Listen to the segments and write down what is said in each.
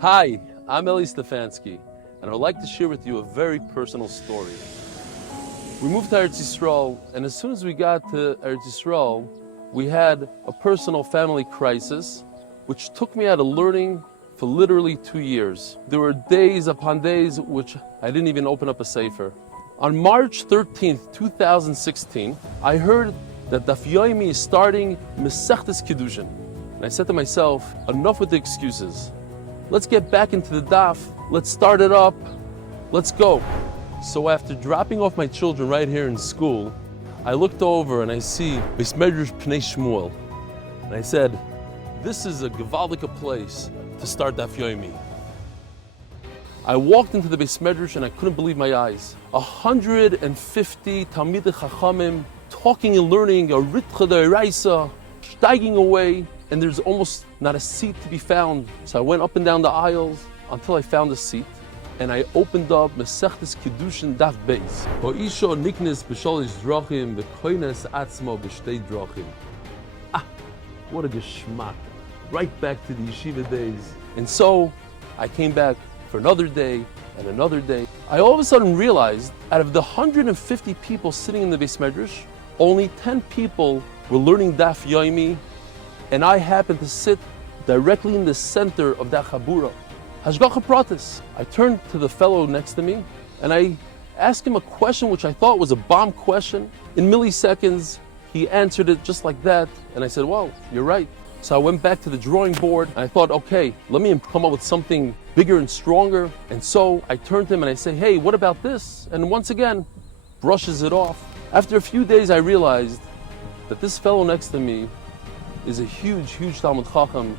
Hi, I'm Eli Stefansky, and I'd like to share with you a very personal story. We moved to Eretz Yisrael, and as soon as we got to Eretz Yisrael, we had a personal family crisis, which took me out of learning for literally 2 years. There were days upon days which I didn't even open up a sefer. On March 13th, 2016, I heard that Daf Yomi is starting Maseches Kiddushin. And I said to myself, enough with the excuses. Let's get back into the daf, let's start it up, let's go. So after dropping off my children right here in school, I looked over and I see Beis Medrash Pnei Shmuel. And I said, this is a gewaldige place to start Daf Yomi. I walked into the Beis Medrash and I couldn't believe my eyes. 150 Talmidei Chachamim talking and learning a Ritcha d'Oraisa, steiging away, and there's almost not a seat to be found. So I went up and down the aisles until I found a seat, and I opened up Maseches Kiddushin Daf Beis. Ha'isha niknes b'shalish drachim v'koines atzmo b'shtei drachim. What a geschmack. Right back to the yeshiva days. And so I came back for another day and another day. I all of a sudden realized out of the 150 people sitting in the Beis Medrash, only 10 people were learning Daf Yomi, and I happened to sit directly in the center of that chabura. Hashgacha pratis. I turned to the fellow next to me and I asked him a question which I thought was a bomb question. In milliseconds, he answered it just like that, and I said, well, you're right. So I went back to the drawing board and I thought, okay, let me come up with something bigger and stronger. And so I turned to him and I say, hey, what about this? And once again, brushes it off. After a few days, I realized that this fellow next to me is a huge Talmud Chacham,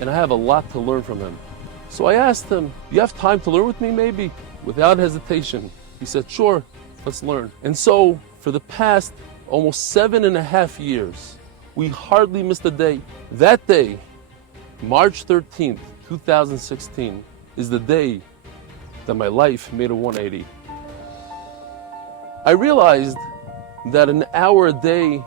and I have a lot to learn from him. So I asked him, do you have time to learn with me maybe? Without hesitation, he said, sure, let's learn. And so for the past almost 7.5 years, we hardly missed a day. That day, March 13th, 2016, is the day that my life made a 180. I realized that an hour a day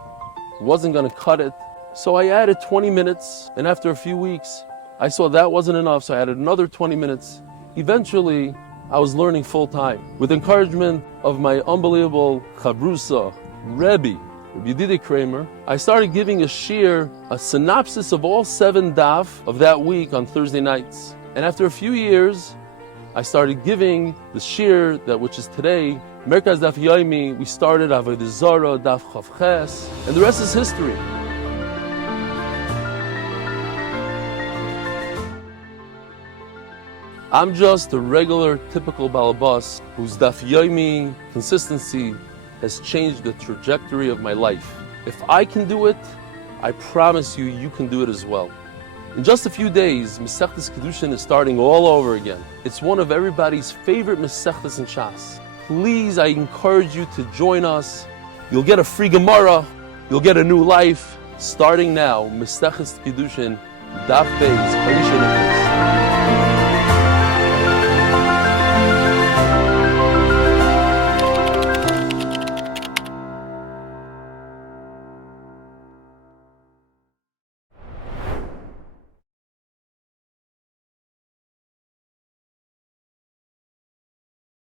wasn't gonna cut it. So I added 20 minutes, and after a few weeks, I saw that wasn't enough, so I added another 20 minutes. Eventually, I was learning full time. With encouragement of my unbelievable chabrusa, Reb Eli Kramer, I started giving a shir, a synopsis of all 7 daf of that week on Thursday nights. And after a few years, I started giving the shir that which is today, Merkaz Daf Yomi. We started Avodah Zarah, Daf Chav Ches, and the rest is history. I'm just a regular, typical balabas whose Daf Yomi consistency has changed the trajectory of my life. If I can do it, I promise you, you can do it as well. In just a few days, Maseches Kiddushin is starting all over again. It's one of everybody's favorite Maseches in Shas. Please, I encourage you to join us. You'll get a free Gemara, you'll get a new life. Starting now, Maseches Kiddushin Daf Beis.